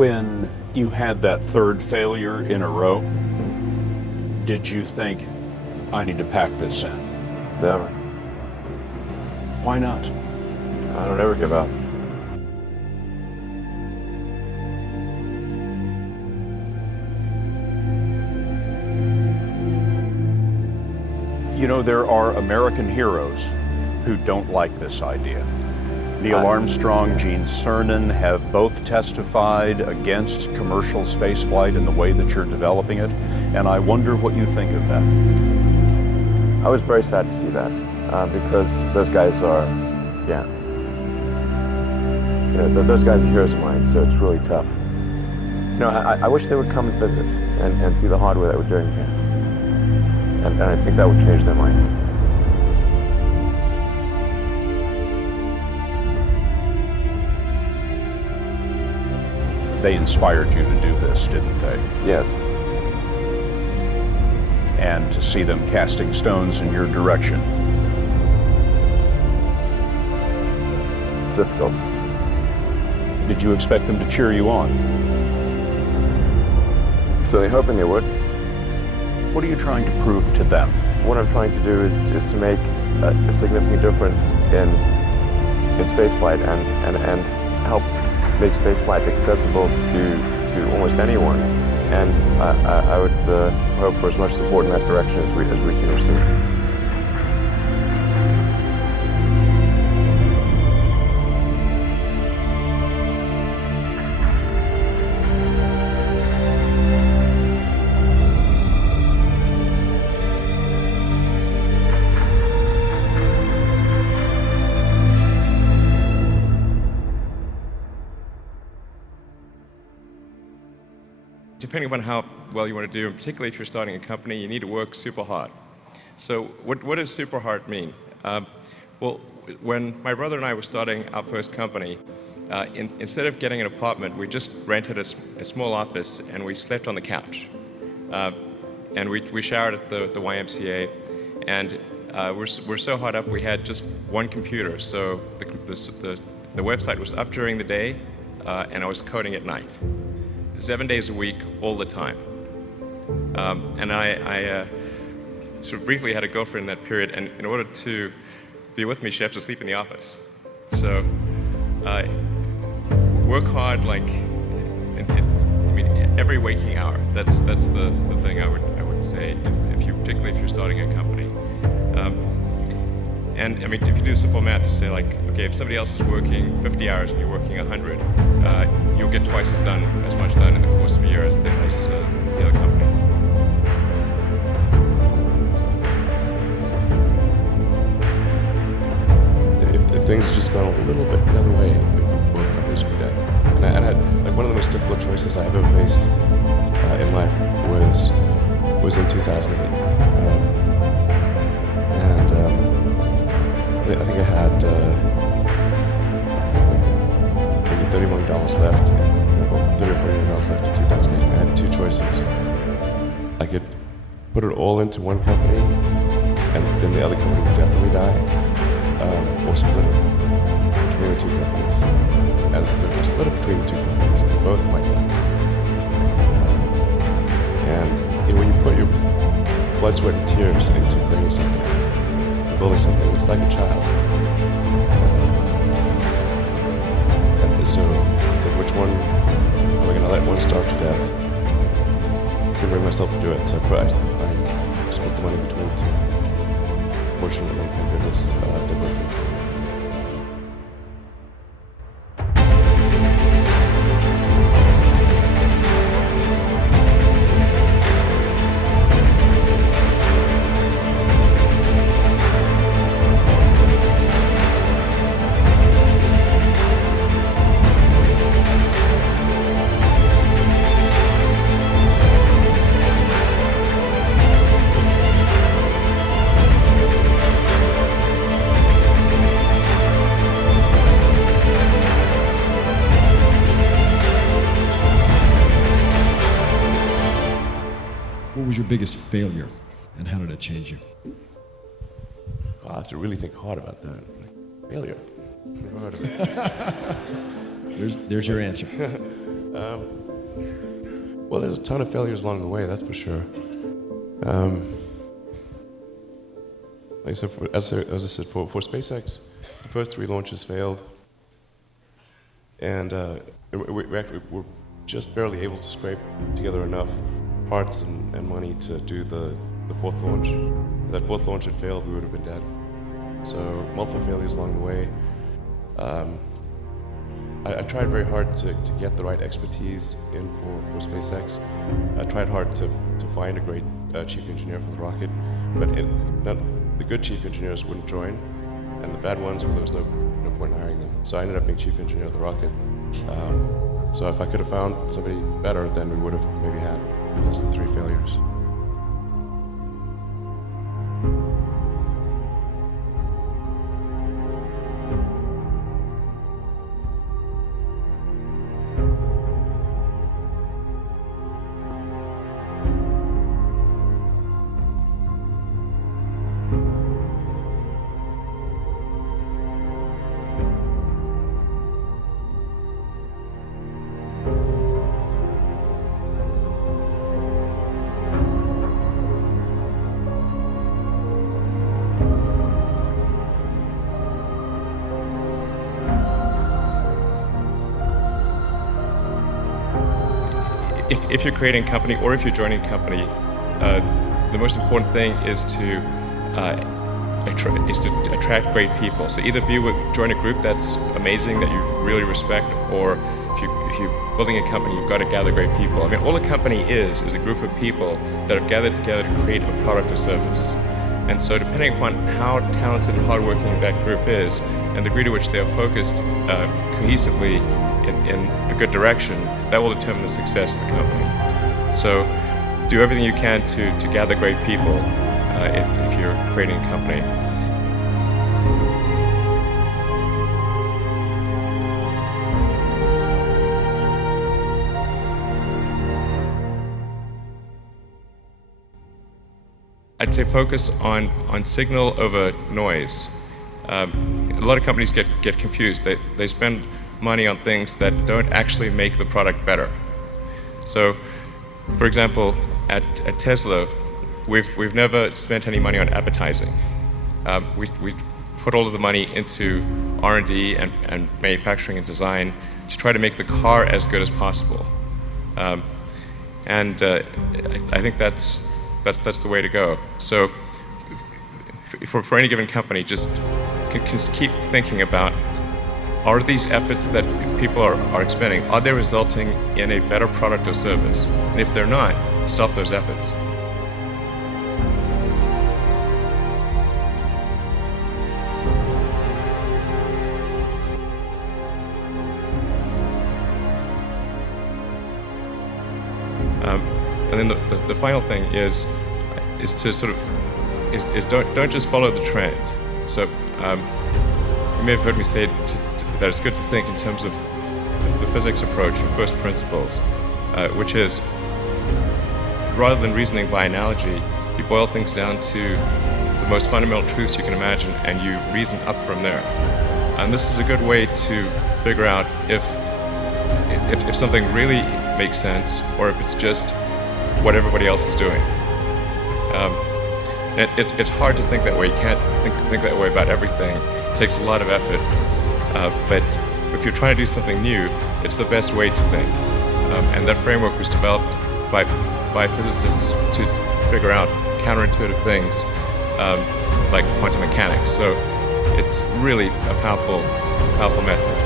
When you had that third failure in a row, did you think, I need to pack this in? Never. Why not? I don't ever give up. You know, there are American heroes who don't like this idea. Neil Armstrong, Gene Cernan have both testified against commercial spaceflight in the way that you're developing it, and I wonder what you think of that. I was very sad to see that because those guys are, those guys are heroes of mine, so it's really tough. I wish they would come and visit and see the hardware that we're doing here. And I think that would change their mind. They inspired you to do this, didn't they? Yes. And to see them casting stones in your direction. It's difficult. Did you expect them to cheer you on? So they're hoping they would. What are you trying to prove to them? What I'm trying to do is to make a significant difference in spaceflight and help make spaceflight accessible to almost anyone. And I would hope for as much support in that direction as we can receive. Depending upon how well you want to do, and particularly if you're starting a company, you need to work super hard. So what does super hard mean? Well, when my brother and I were starting our first company, instead of getting an apartment, we just rented a small office and we slept on the couch. And we showered at the YMCA, and we're so hard up we had just one computer. So the website was up during the day, and I was coding at night. 7 days a week, all the time. And I sort of briefly had a girlfriend in that period, and in order to be with me, she had to sleep in the office. So work hard, like, every waking hour. That's the thing I would say, particularly if you're starting a company. And if you do simple math, you say like, okay, if somebody else is working 50 hours and you're working 100, you'll get twice as much done in the course of a year as the other company. If things had just gone a little bit the other way, both companies would be dead. And I had, like, one of the most difficult choices I ever faced in life was in 2008. I think I had maybe $30 million left, $30 or $40 million left in 2008. I had two choices. I could put it all into one company, and then the other company would definitely die, or split it between the two companies. And if I split it between the two companies, they both might die. And when you put your blood, sweat, and tears into creating something, building something, it's like a child. And so it's like, which one am I going to let one starve to death? I couldn't bring myself to do it, so I split the money between the two. Fortunately, thank goodness, they both came. What was your biggest failure, and how did it change you? I have to really think hard about that. Failure. Never heard of it. There's your answer. Well, there's a ton of failures along the way, that's for sure. Like I said, as I said, for SpaceX, the first 3 launches failed, and we actually were just barely able to scrape together enough parts and money to do the 4th launch. If that 4th launch had failed, we would have been dead. So multiple failures along the way. I tried very hard to get the right expertise in for SpaceX. I tried hard to find a great chief engineer for the rocket, but the good chief engineers wouldn't join, and the bad ones, well, there was no point in hiring them. So I ended up being chief engineer of the rocket. So if I could have found somebody better, then we would have maybe had less than 3 failures. If you're creating a company or if you're joining a company, the most important thing is to attract great people. So either join a group that's amazing, that you really respect, or if you're building a company, you've got to gather great people. I mean, all a company is a group of people that have gathered together to create a product or service. And so depending upon how talented and hardworking that group is, and the degree to which they are focused cohesively in a good direction, that will determine the success of the company. So do everything you can to gather great people if you're creating a company. I'd say focus on signal over noise. A lot of companies get confused. They spend money on things that don't actually make the product better. So, for example, at Tesla, we've never spent any money on advertising. We put all of the money into R&D and manufacturing and design to try to make the car as good as possible. I think that's the way to go. So, for any given company, just keep thinking about, are these efforts that people are expending, are they resulting in a better product or service? And if they're not, stop those efforts. And then the final thing is to sort of don't just follow the trend. So you may have heard me say that it's good to think in terms of the physics approach or first principles, which is, rather than reasoning by analogy, you boil things down to the most fundamental truths you can imagine, and you reason up from there. And this is a good way to figure out if something really makes sense, or if it's just what everybody else is doing. It's hard to think that way. You can't think that way about everything. It takes a lot of effort. But if you're trying to do something new, it's the best way to think. And that framework was developed by physicists to figure out counterintuitive things like quantum mechanics. So it's really a powerful method.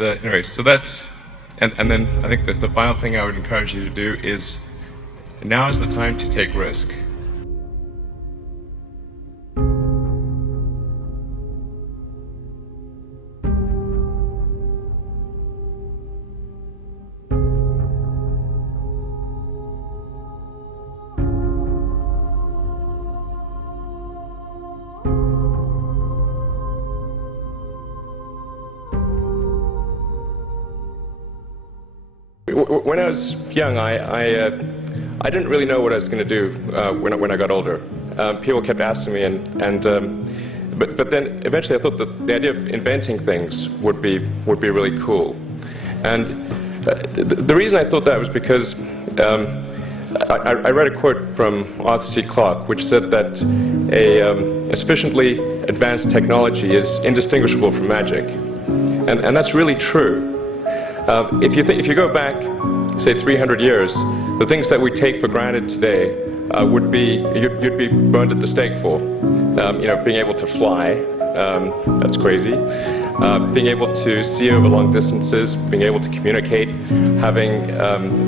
Anyway, so that's, and then I think that the final thing I would encourage you to do is, now is the time to take risk. when I was young, I didn't really know what I was going to do when I got older. People kept asking me, but then eventually I thought that the idea of inventing things would be really cool. And the reason I thought that was because I read a quote from Arthur C. Clarke, which said that a sufficiently advanced technology is indistinguishable from magic, and that's really true. If you go back, say 300 years, the things that we take for granted today would be you'd be burned at the stake for. Being able to fly, that's crazy. Being able to see over long distances, being able to communicate, having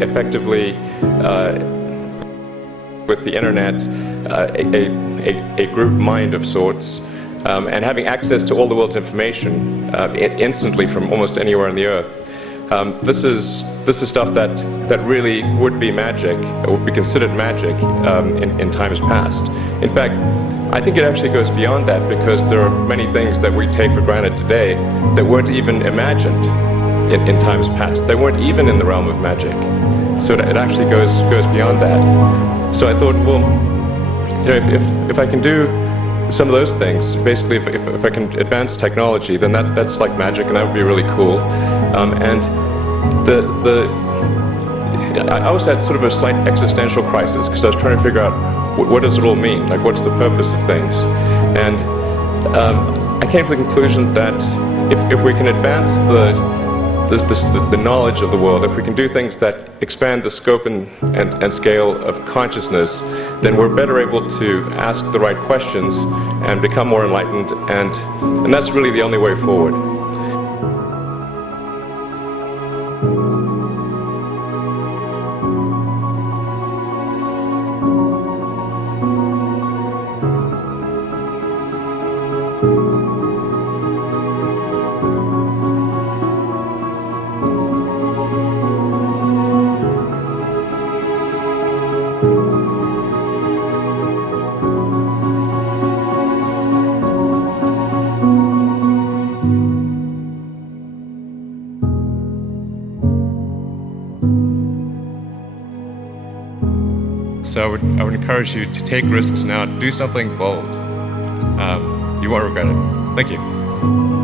effectively with the internet a group mind of sorts, and having access to all the world's information instantly from almost anywhere on the earth. This is stuff that really would be magic, or would be considered magic in times past. In fact, I think it actually goes beyond that, because there are many things that we take for granted today that weren't even imagined in times past. They weren't even in the realm of magic. So it actually goes beyond that. So I thought, well, if I can do some of those things, basically if I can advance technology, then that's like magic, and that would be really cool. And I was at sort of a slight existential crisis, because I was trying to figure out what does it all mean? Like, what's the purpose of things? And I came to the conclusion that if we can advance the knowledge of the world, if we can do things that expand the scope and scale of consciousness, then we're better able to ask the right questions and become more enlightened, and that's really the only way forward. So I would encourage you to take risks now, do something bold. You won't regret it. Thank you.